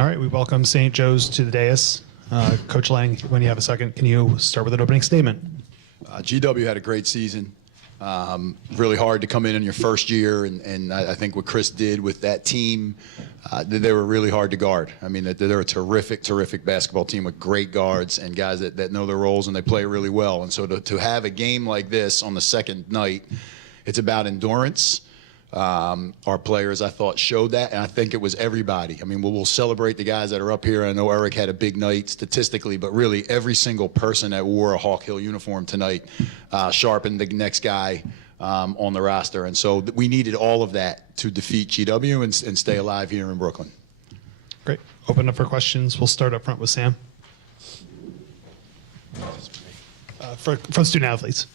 All right, we welcome St. Joe's to the dais. Coach Lang, when you have a second, can you start with an opening statement? GW had a great season. Really hard to come in your first year, and I think what Chris did with that team, they were really hard to guard. I mean, they're a terrific, terrific basketball team with great guards and guys that know their roles and they play really well. And so to have a game like this on the second night, it's about endurance. Our players, I thought, showed that, and I think it was everybody. I mean, we'll celebrate the guys that are up here. I know Eric had a big night statistically, but really every single person that wore a Hawk Hill uniform tonight sharpened the next guy on the roster. And so we needed all of that to defeat GW and stay alive here in Brooklyn. Great. Open up for questions. We'll start up front with Sam. From student athletes.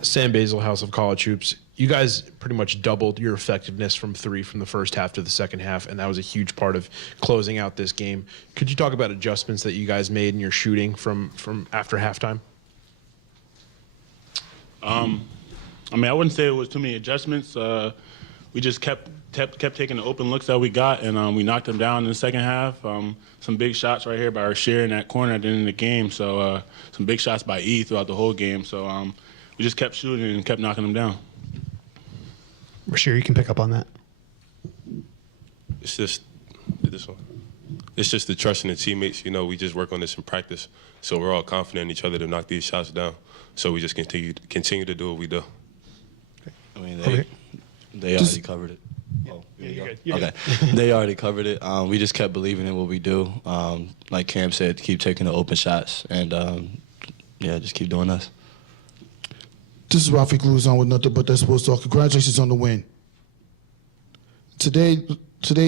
Sam Basil, House of College Hoops. You guys pretty much doubled your effectiveness from three from the first half to the second half, and that was a huge part of closing out this game. Could you talk about adjustments that you guys made in your shooting from after halftime? I mean, I wouldn't say it was too many adjustments. We just kept taking the open looks that we got, and we knocked them down in the second half. Some big shots right here by Rasheer in that corner at the end of the game. So some big shots by E throughout the whole game. So we just kept shooting and kept knocking them down. Rasheer, you can pick up on that. It's just this one. It's just the trust in the teammates. You know, we just work on this in practice, so we're all confident in each other to knock these shots down. So we just continue to do what we do. I mean, they already covered it. Oh, you're good. You're okay. They already covered it. We just kept believing in what we do. Like Cam said, keep taking the open shots, and yeah, just keep doing us. This is Rafi Gluzon with Nothing But That Sports Talk. Congratulations on the win. Today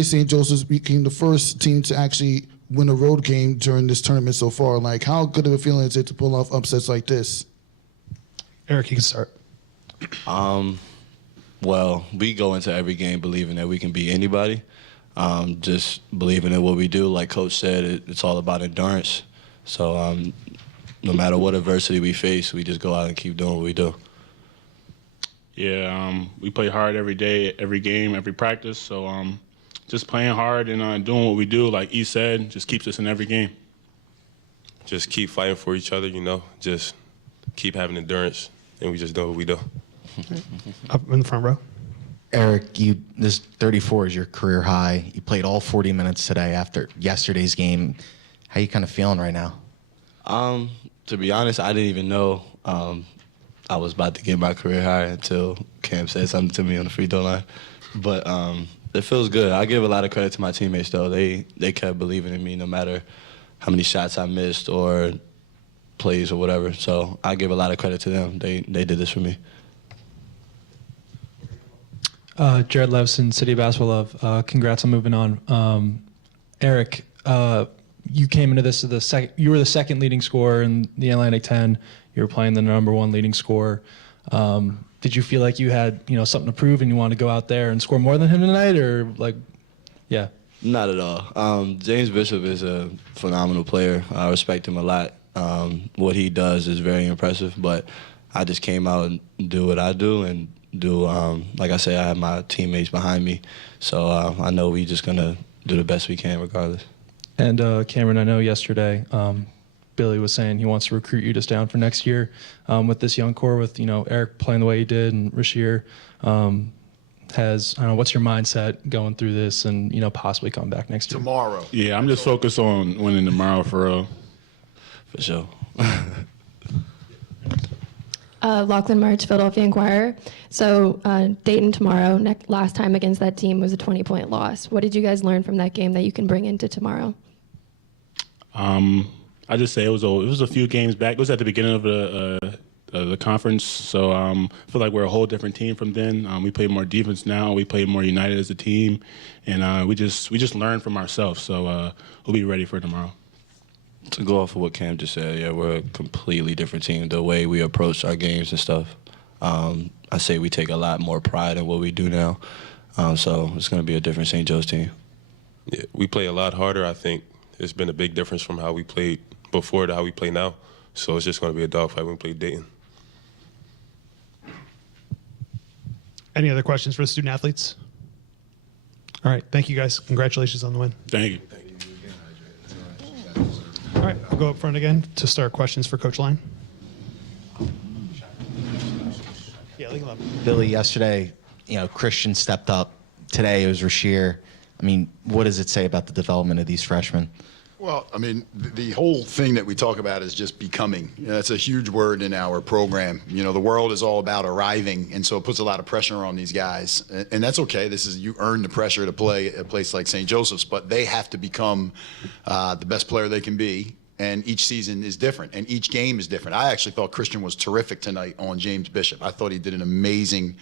St. Joseph's became the first team to actually win a road game during this tournament so far. Like, how good of a feeling is it to pull off upsets like this? Eric, you can start. Well, we go into every game believing that we can beat anybody. Just believing in what we do. Like Coach said, it's all about endurance. So no matter what adversity we face, we just go out and keep doing what we do. Yeah, we play hard every day, every game, every practice. So just playing hard and doing what we do, like E said, just keeps us in every game. Just keep fighting for each other, you know. Just keep having endurance, and we just do what we do. Up in the front row. Eric, this 34 is your career high. You played all 40 minutes today after yesterday's game. How you kind of feeling right now? To be honest, I didn't even know I was about to get my career high until Cam said something to me on the free throw line. But it feels good. I give a lot of credit to my teammates, though. They kept believing in me no matter how many shots I missed or plays or whatever. So I give a lot of credit to them. They did this for me. Jared Levson, City of Basketball Love. Congrats on moving on. Eric, you came into this you were the second leading scorer in the Atlantic 10. You were playing the #1 leading scorer. Did you feel like you had something to prove and you wanted to go out there and score more than him tonight, or yeah? Not at all. James Bishop is a phenomenal player. I respect him a lot. What he does is very impressive, but I just came out and do what I do and do, like I said, I have my teammates behind me. So I know we just going to do the best we can regardless. And Cameron, I know yesterday Billy was saying he wants to recruit you just down for next year with this young core, with Eric playing the way he did and Rasheer. I don't know, what's your mindset going through this and possibly coming back next year? Tomorrow. Yeah, I'm just focused on winning tomorrow for real. For sure. Lachlan March, Philadelphia Inquirer. So Dayton tomorrow, last time against that team was a 20-point loss. What did you guys learn from that game that you can bring into tomorrow? I just say it was a few games back. It was at the beginning of the conference, so I feel like we're a whole different team from then. We play more defense now. We play more united as a team, and we just learn from ourselves. So we'll be ready for tomorrow. To go off of what Cam just said, yeah, we're a completely different team. The way we approach our games and stuff, I say we take a lot more pride in what we do now. So it's going to be a different St. Joe's team. Yeah, we play a lot harder. I think it's been a big difference from how we played before to how we play now. So it's just going to be a dogfight when we play Dayton. Any other questions for the student athletes? All right, thank you guys. Congratulations on the win. Thank you. We'll go up front again to start questions for Coach Lang. Yeah, link him up. Billy, yesterday, Christian stepped up. Today it was Rashir. I mean, what does it say about the development of these freshmen? Well, I mean, the whole thing that we talk about is just becoming. That's a huge word in our program. The world is all about arriving, and so it puts a lot of pressure on these guys. And that's okay. You earn the pressure to play at a place like St. Joseph's, but they have to become the best player they can be. And each season is different, and each game is different. I actually thought Christian was terrific tonight on James Bishop. I thought he did an amazing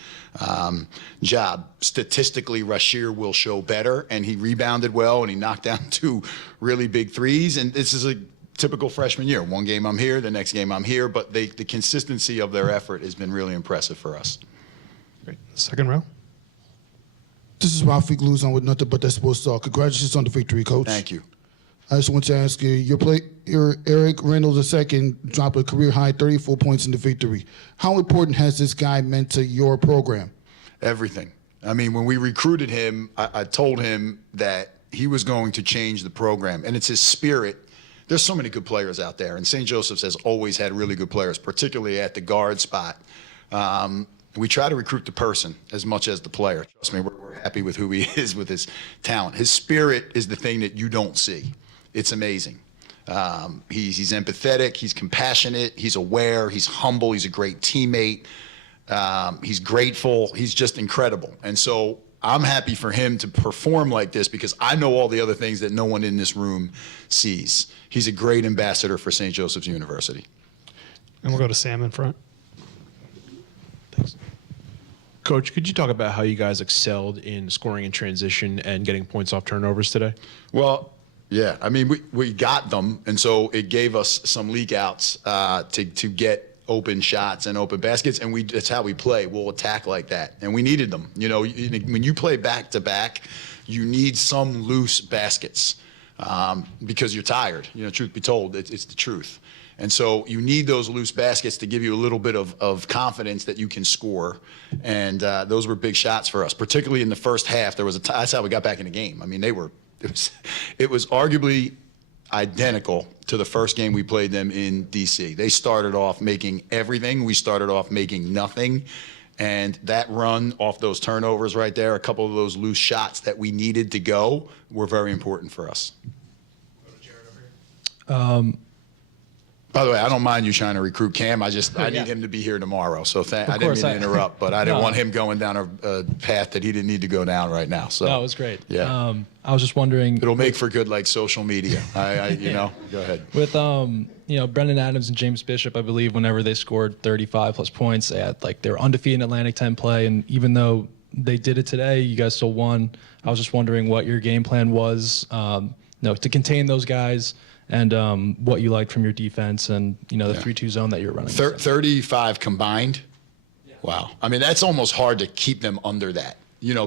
job. Statistically, Rashir will show better, and he rebounded well, and he knocked down 2 really big threes. And this is a typical freshman year. One game I'm here, the next game I'm here, but the consistency of their effort has been really impressive for us. Great. Second row. This is Rafiq Luzon with nothing but that sports talk. Congratulations on the victory, Coach. Thank you. I just want to ask you, your Eric Reynolds II dropped a career-high 34 points in the victory. How important has this guy meant to your program? Everything. I mean, when we recruited him, I told him that he was going to change the program, and it's his spirit. There's so many good players out there, and St. Joseph's has always had really good players, particularly at the guard spot. We try to recruit the person as much as the player. Trust me, we're happy with who he is, with his talent. His spirit is the thing that you don't see. It's amazing. He's empathetic, he's compassionate, he's aware, he's humble, he's a great teammate, he's grateful, he's just incredible. And so I'm happy for him to perform like this because I know all the other things that no one in this room sees. He's a great ambassador for St. Joseph's University. And we'll go to Sam in front. Thanks. Coach, could you talk about how you guys excelled in scoring in transition and getting points off turnovers today? Well, yeah, I mean, we got them, and so it gave us some leak outs to get open shots and open baskets, and that's how we play. We'll attack like that, and we needed them. When you play back-to-back, you need some loose baskets because you're tired. Truth be told, it's the truth. And so you need those loose baskets to give you a little bit of confidence that you can score, and those were big shots for us, particularly in the first half. That's how we got back in the game. I mean, it was arguably identical to the first game we played them in D.C. They started off making everything. We started off making nothing. And that run off those turnovers right there, a couple of those loose shots that we needed to go, were very important for us. By the way, I don't mind you trying to recruit Cam. I need him to be here tomorrow. So I didn't mean to interrupt, but I didn't want him going down a path that he didn't need to go down right now. So No, it was great. Yeah. I was just wondering. It'll make for good social media. Go ahead. With Brendan Adams and James Bishop, I believe whenever they scored 35 plus points, they were undefeated in Atlantic 10 play, and even though they did it today, you guys still won. I was just wondering what your game plan was, to contain those guys. And what you liked from your defense and, the 3-2 zone that you're running. 35 combined? Yeah. Wow. I mean, that's almost hard to keep them under that.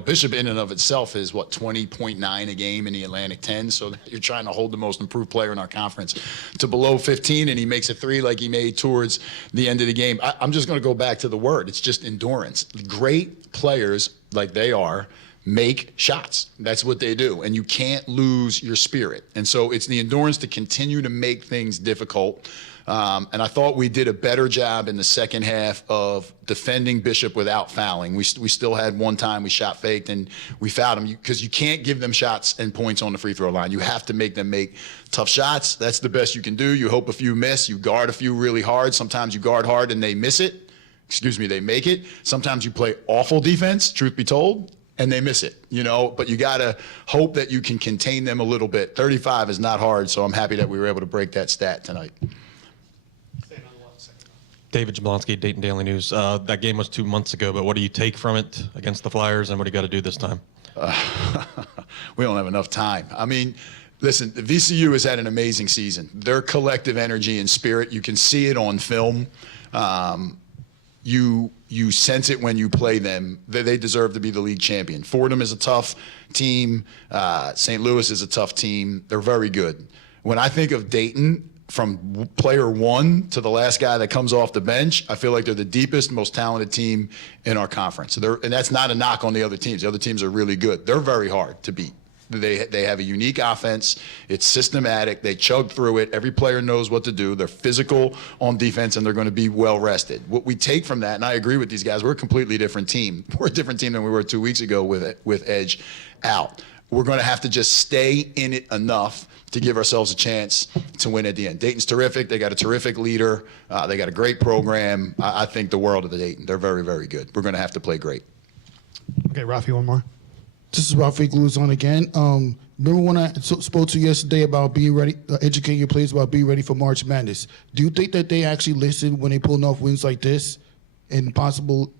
Bishop in and of itself is, 20.9 a game in the Atlantic 10, so you're trying to hold the most improved player in our conference to below 15, and he makes a 3 like he made towards the end of the game. I'm just going to go back to the word. It's just endurance. Great players, like they are, make shots. That's what they do. And you can't lose your spirit. And so it's the endurance to continue to make things difficult. And I thought we did a better job in the second half of defending Bishop without fouling. We still had one time we shot faked and we fouled them because you can't give them shots and points on the free throw line. You have to make them make tough shots. That's the best you can do. You hope a few miss. You guard a few really hard. Sometimes you guard hard and they miss it. They make it. Sometimes you play awful defense, truth be told, and they miss it, but you got to hope that you can contain them a little bit. 35 is not hard, so I'm happy that we were able to break that stat tonight. David Jablonski, Dayton Daily News. That game was 2 months ago, but what do you take from it against the Flyers, and what do you got to do this time? We don't have enough time. I mean, listen, VCU has had an amazing season. Their collective energy and spirit, you can see it on film. You sense it when you play them. They deserve to be the league champion. Fordham is a tough team. St. Louis is a tough team. They're very good. When I think of Dayton, from player one to the last guy that comes off the bench, I feel like they're the deepest, most talented team in our conference. And that's not a knock on the other teams. The other teams are really good. They're very hard to beat. They have a unique offense. It's systematic. They chug through it. Every player knows what to do. They're physical on defense, and they're going to be well rested. What we take from that, and I agree with these guys, we're a completely different team. We're a different team than we were 2 weeks ago with Edge out. We're going to have to just stay in it enough to give ourselves a chance to win at the end. Dayton's terrific. They got a terrific leader. They got a great program. I think the world of the Dayton. They're very, very good. We're going to have to play great. Okay, Rafi, one more. This is Rafi Gluzon again. Remember when I spoke to you yesterday about being ready, educating your players about being ready for March Madness? Do you think that they actually listen when they pulling off wins like this and possible?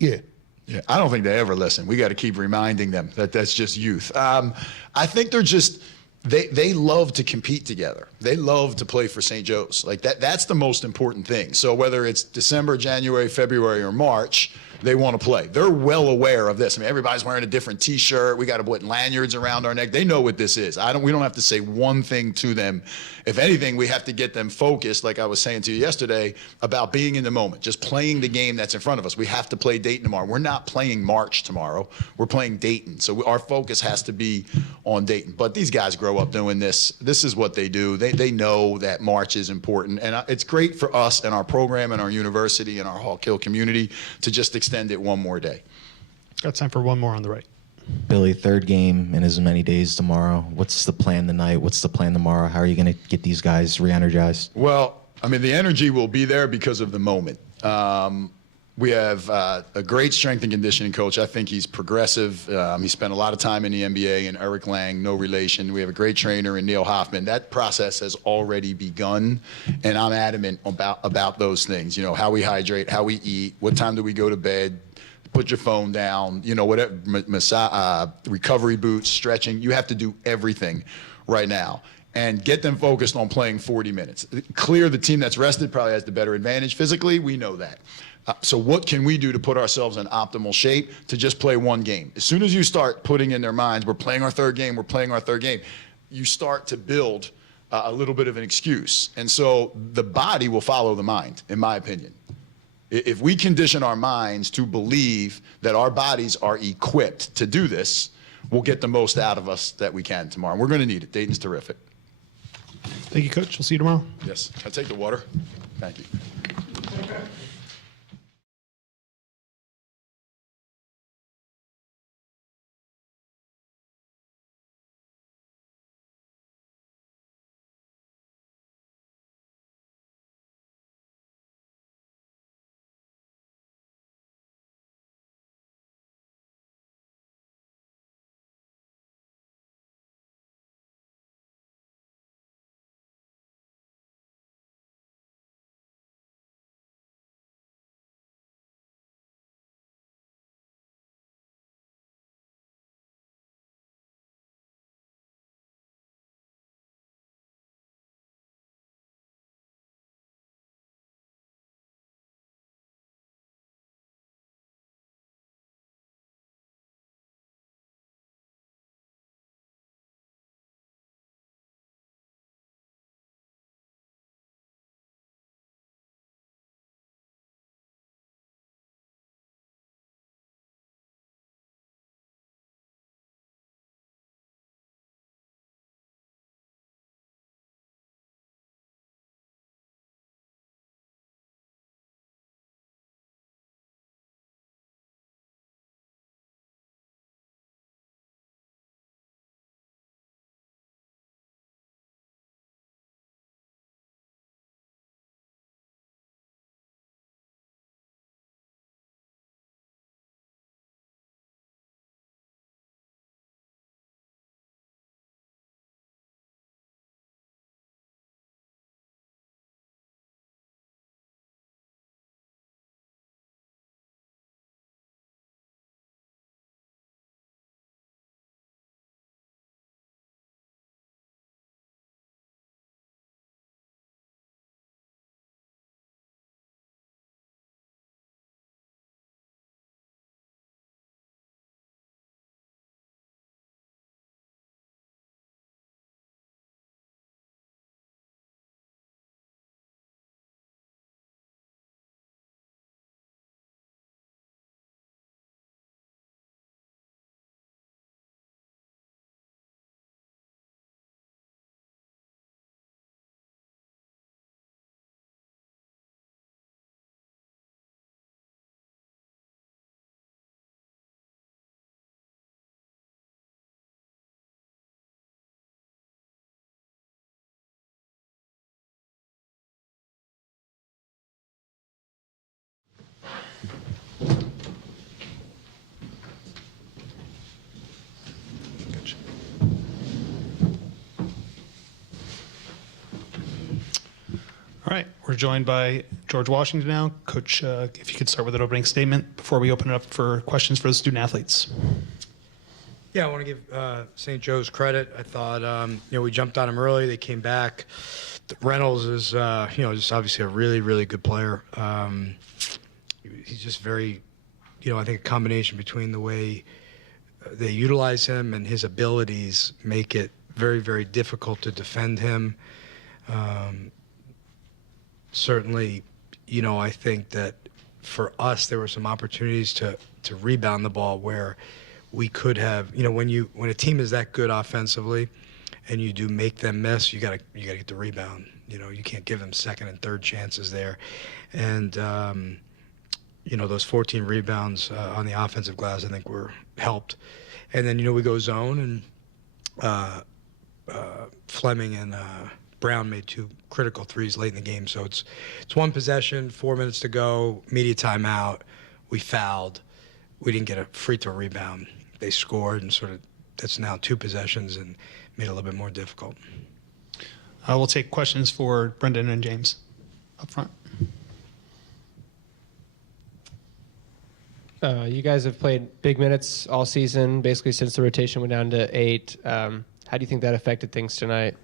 Yeah. Yeah, I don't think they ever listen. We got to keep reminding them that that's just youth. I think they're just they love to compete together. They love to play for St. Joe's. Like that's the most important thing. So whether it's December, January, February, or March, they want to play. They're well aware of this. I mean, everybody's wearing a different T-shirt. We got to put lanyards around our neck. They know what this is. We don't have to say one thing to them. If anything, we have to get them focused, like I was saying to you yesterday, about being in the moment, just playing the game that's in front of us. We have to play Dayton tomorrow. We're not playing March tomorrow. We're playing Dayton. So our focus has to be on Dayton. But these guys grow up doing this. This is what they do. They know that March is important. And it's great for us and our program and our university and our Hawk Hill community to just extend it one more day. Got time for one more on the right. Billy, third game in as many days tomorrow. What's the plan tonight? What's the plan tomorrow? How are you going to get these guys re-energized? Well, I mean, the energy will be there because of the moment. We have a great strength and conditioning coach. I think he's progressive. He spent a lot of time in the NBA, and Eric Lang, no relation. We have a great trainer in Neil Hoffman. That process has already begun, and I'm adamant about those things. You know, how we hydrate, how we eat, what time do we go to bed, put your phone down, you know, whatever, recovery boots, stretching. You have to do everything right now and get them focused on playing 40 minutes. Clear, the team that's rested probably has the better advantage physically. We know that. So what can we do to put ourselves in optimal shape to just play one game? As soon as you start putting in their minds, we're playing our third game, you start to build a little bit of an excuse. And so the body will follow the mind, in my opinion. If we condition our minds to believe that our bodies are equipped to do this, we'll get the most out of us that we can tomorrow. And we're going to need it. Dayton's terrific. Thank you, Coach. We'll see you tomorrow. Yes. Can I take the water? Thank you. All right, we're joined by George Washington now. Coach, if you could start with an opening statement before we open it up for questions for the student athletes. Yeah, I want to give St. Joe's credit. I thought, we jumped on him early. They came back. Reynolds is, just obviously a really, really good player. He's just very, I think a combination between the way they utilize him and his abilities make it very, very difficult to defend him. Certainly, I think that for us, there were some opportunities to rebound the ball where we could have, when a team is that good offensively and you do make them miss, you gotta get the rebound. You can't give them second and third chances there. And, those 14 rebounds on the offensive glass, I think were helped. And then, we go zone and Fleming and Brown made 2 critical threes late in the game. So it's one possession, 4 minutes to go, media timeout. We fouled. We didn't get a free throw rebound. They scored, and that's now 2 possessions and made it a little bit more difficult. We'll take questions for Brendan and James up front. You guys have played big minutes all season, basically since the rotation went down to 8. How do you think that affected things tonight?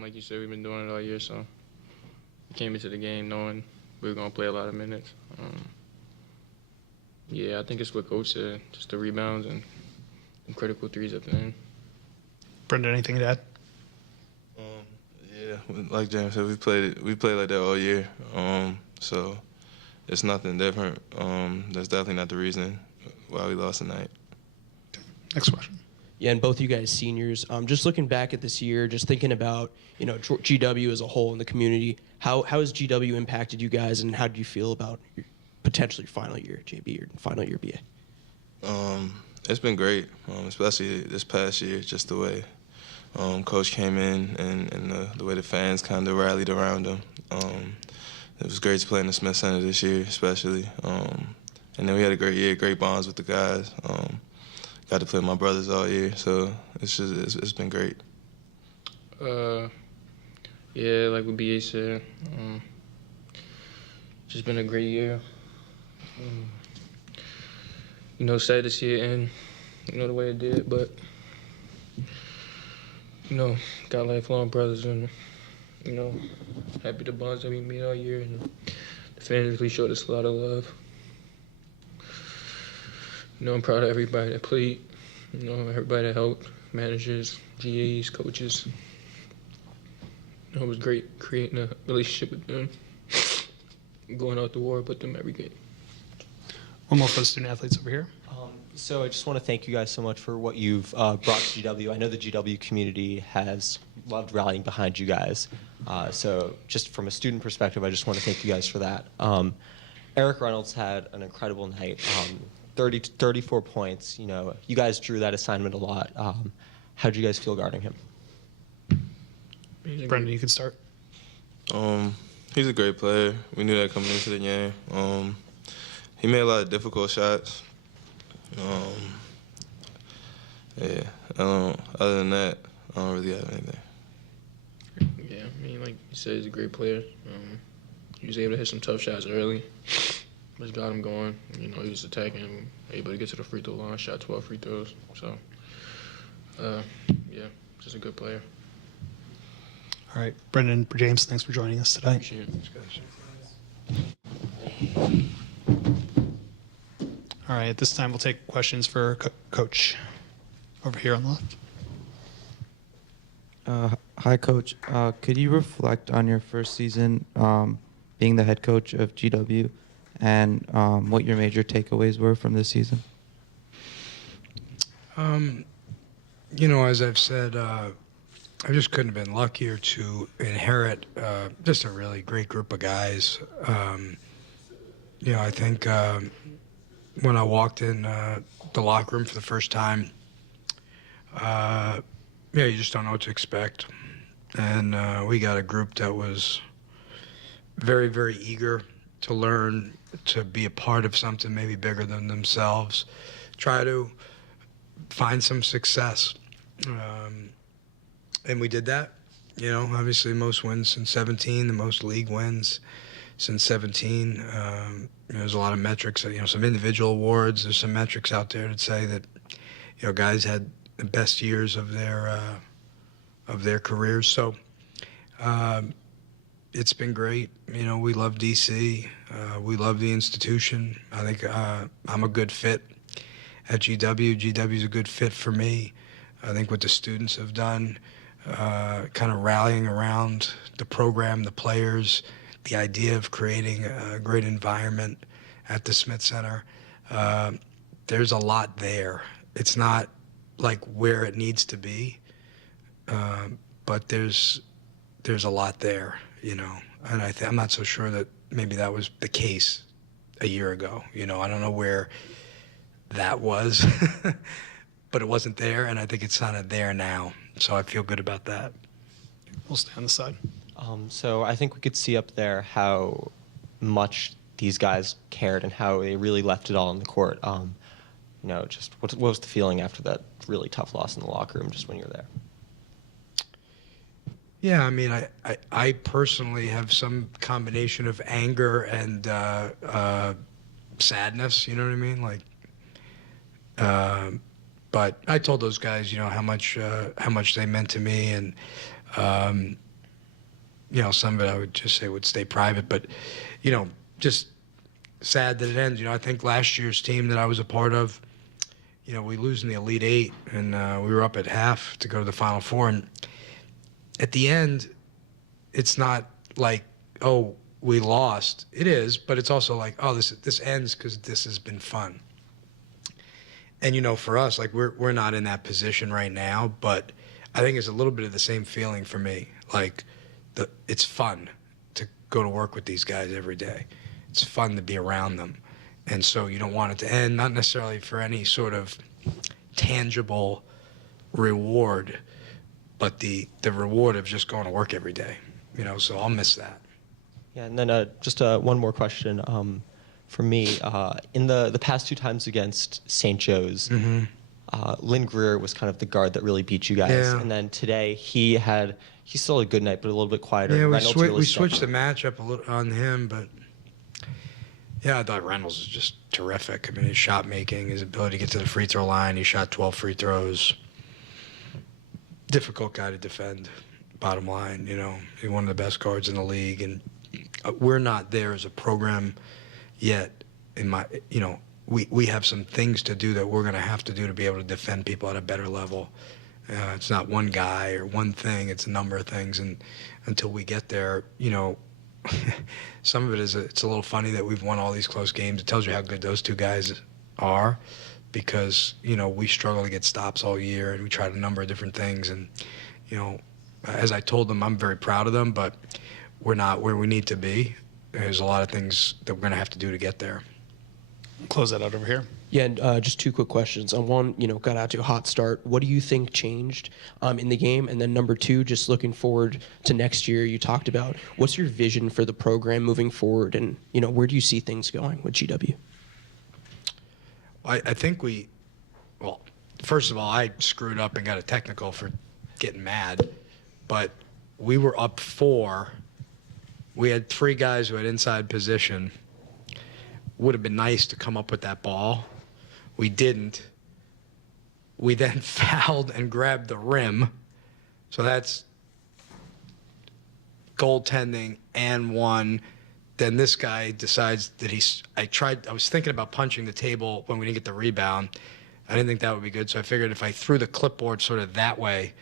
Like you said, we've been doing it all year, so we came into the game knowing we were going to play a lot of minutes. I think it's what Coach said, just the rebounds and critical threes at the end. Brendan, anything to add? Like James said, we played like that all year, so it's nothing different. That's definitely not the reason why we lost tonight. Next question. Yeah, and both you guys seniors. Just looking back at this year, just thinking about GW as a whole in the community. How has GW impacted you guys, and how do you feel about your potentially final year at JB or final year BA? It's been great, especially this past year. Just the way Coach came in and the way the fans kind of rallied around him. It was great to play in the Smith Center this year, especially. And then we had a great year, great bonds with the guys. Got to play with my brothers all year, so it's been great. Like what BA said, just been a great year. Sad to see it end, the way it did, but got lifelong brothers and happy the bonds that we made all year, and the fans really showed us a lot of love. I'm proud of everybody that played, everybody that helped, managers, GAs, coaches. It was great creating a relationship with them, going out to war with them every game. One more for the student athletes over here. So I just want to thank you guys so much for what you've brought to GW. I know the GW community has loved rallying behind you guys. So just from a student perspective, I just want to thank you guys for that. Eric Reynolds had an incredible night. 34 points. You guys drew that assignment a lot. How did you guys feel guarding him? Brendan, you can start. He's a great player. We knew that coming into the game. He made a lot of difficult shots. Other than that, I don't really have anything. Yeah, like you said, he's a great player. He was able to hit some tough shots early. Just got him going. He was attacking, able to get to the free throw line, shot 12 free throws. So, just a good player. All right, Brendan, James, thanks for joining us today. Appreciate it. All right, at this time, we'll take questions for Coach over here on the left. Hi, Coach. Could you reflect on your first season being the head coach of GW and what your major takeaways were from this season? As I've said, I just couldn't have been luckier to inherit just a really great group of guys. I think when I walked in the locker room for the first time, you just don't know what to expect. And we got a group that was very, very eager to learn, to be a part of something maybe bigger than themselves, try to find some success. And we did that. You know, obviously most wins since 17, the most league wins since 17. There's a lot of metrics, some individual awards. There's some metrics out there that say that, guys had the best years of their careers. So it's been great. We love DC. We love the institution. I think I'm a good fit at GW. GW is a good fit for me. I think what the students have done, kind of rallying around the program, the players, the idea of creating a great environment at the Smith Center. There's a lot there. It's not like where it needs to be, but there's a lot there, And I'm not so sure that maybe that was the case a year ago. I don't know where that was, but it wasn't there, and I think it's kind of there now. So I feel good about that. We'll stay on the side. So I think we could see up there how much these guys cared and how they really left it all on the court. Just what was the feeling after that really tough loss in the locker room just when you were there? Yeah, I mean, I personally have some combination of anger and sadness, you know what I mean? But I told those guys, how much they meant to me, and some of it I would just say would stay private, but just sad that it ends. I think last year's team that I was a part of, we lose in the Elite Eight, and we were up at half to go to the Final Four, and at the end, it's not like, oh, we lost. It is, but it's also like, oh, this ends because this has been fun. And for us, like we're not in that position right now, but I think it's a little bit of the same feeling for me. Like it's fun to go to work with these guys every day. It's fun to be around them. And so you don't want it to end, not necessarily for any sort of tangible reward, but the reward of just going to work every day. So I'll miss that. Yeah, and then just one more question for me. In the past two times against St. Joe's, Lynn Greer was kind of the guard that really beat you guys. Yeah. And then today he still had a good night, but a little bit quieter. Yeah, Reynolds we really switched the stepped matchup a little on him, but yeah, I thought Reynolds was just terrific. I mean, his shot making, his ability to get to the free throw line, he shot 12 free throws. Difficult guy to defend, bottom line. He's one of the best guards in the league, and we're not there as a program yet. We have some things to do that we're going to have to do to be able to defend people at a better level. It's not one guy or one thing; it's a number of things, and until we get there, some of it is it's a little funny that we've won all these close games. It tells you how good those two guys are, because we struggle to get stops all year, and we tried a number of different things, and as I told them, I'm very proud of them, but we're not where we need to be. There's a lot of things that we're going to have to do to get there. Close that out over here. Yeah, and just two quick questions. One, got out to a hot start. What do you think changed in the game? And then number two, just looking forward to next year, you talked about what's your vision for the program moving forward, and where do you see things going with GW? I think first of all, I screwed up and got a technical for getting mad, but we were up 4. We had 3 guys who had inside position. Would have been nice to come up with that ball. We didn't. We then fouled and grabbed the rim. So that's goaltending and 1. Then this guy decides that I was thinking about punching the table when we didn't get the rebound. I didn't think that would be good, so I figured if I threw the clipboard sort of that way,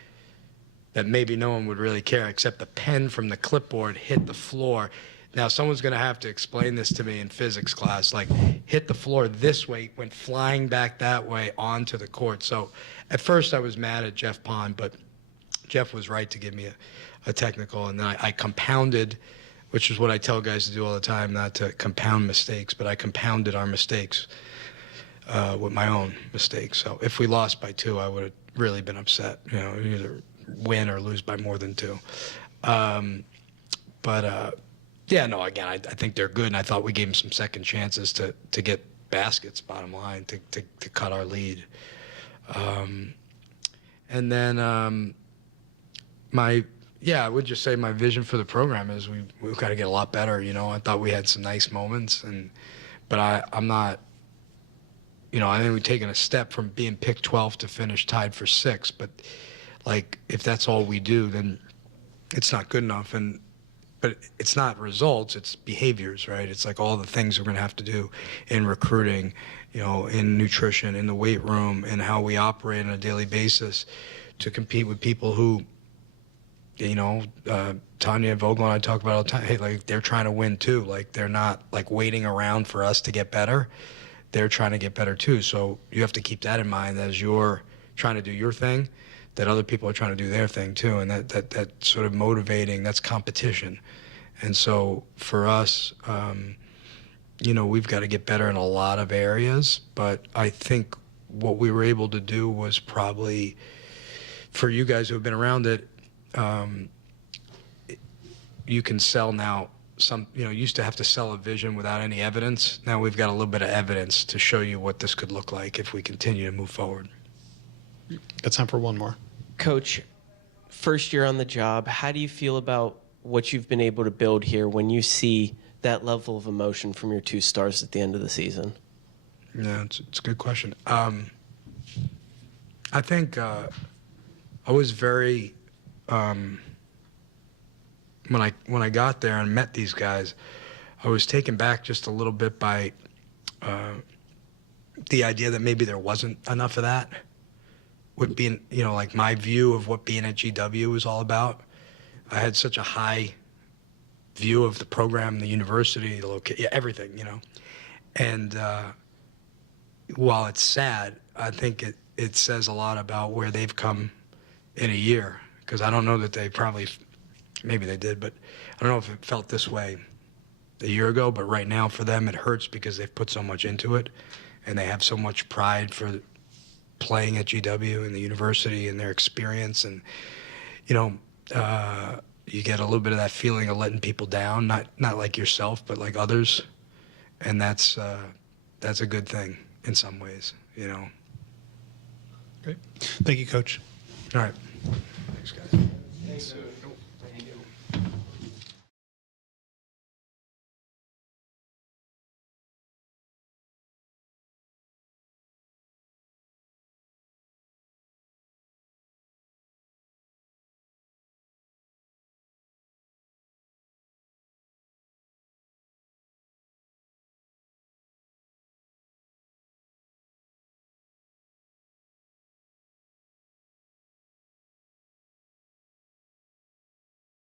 that maybe no one would really care, except the pen from the clipboard hit the floor. Now, someone's going to have to explain this to me in physics class, like hit the floor this way, went flying back that way onto the court. So at first I was mad at Jeff Pond, but Jeff was right to give me a technical, and then I compounded, which is what I tell guys to do all the time, not to compound mistakes, but I compounded our mistakes with my own mistakes. So if we lost by 2, I would have really been upset, either win or lose by more than 2. Yeah, no, again, I think they're good, and I thought we gave them some second chances to get baskets, bottom line, to cut our lead. And then I would just say my vision for the program is we've got to get a lot better. You know, I thought we had some nice moments, but I'm not. You know, I think we've taken a step from being picked 12th to finish tied for 6th. But like, if that's all we do, then it's not good enough. But it's not results; it's behaviors, right? It's like all the things we're going to have to do in recruiting, you know, in nutrition, in the weight room, and how we operate on a daily basis to compete with people who, you know, Tanya Vogel and I talk about all the time. Hey, like, they're trying to win too. Like, they're not like waiting around for us to get better. They're trying to get better too. So you have to keep that in mind as you're trying to do your thing, that other people are trying to do their thing too. And that sort of motivating, that's competition. And so for us, you know, we've got to get better in a lot of areas. But I think what we were able to do was probably, for you guys who have been around it, you can sell now some, you know, you used to have to sell a vision without any evidence. Now we've got a little bit of evidence to show you what this could look like if we continue to move forward. Got time for one more. Coach, first year on the job, how do you feel about what you've been able to build here when you see that level of emotion from your 2 stars at the end of the season? Yeah, it's a good question. I think I was very when I got there and met these guys, I was taken back just a little bit by the idea that maybe there wasn't enough of that. With being, you know, like my view of what being at GW was all about. I had such a high view of the program, the university, the location, everything, you know. And while it's sad, I think it says a lot about where they've come in a year. Because I don't know that they probably, maybe they did, but I don't know if it felt this way a year ago. But right now for them, it hurts because they've put so much into it. And they have so much pride for playing at GW and the university and their experience. And, you know, you get a little bit of that feeling of letting people down, not like yourself, but like others. And that's a good thing in some ways, you know. Great. Thank you, Coach. All right. Thanks, guys. Thanks.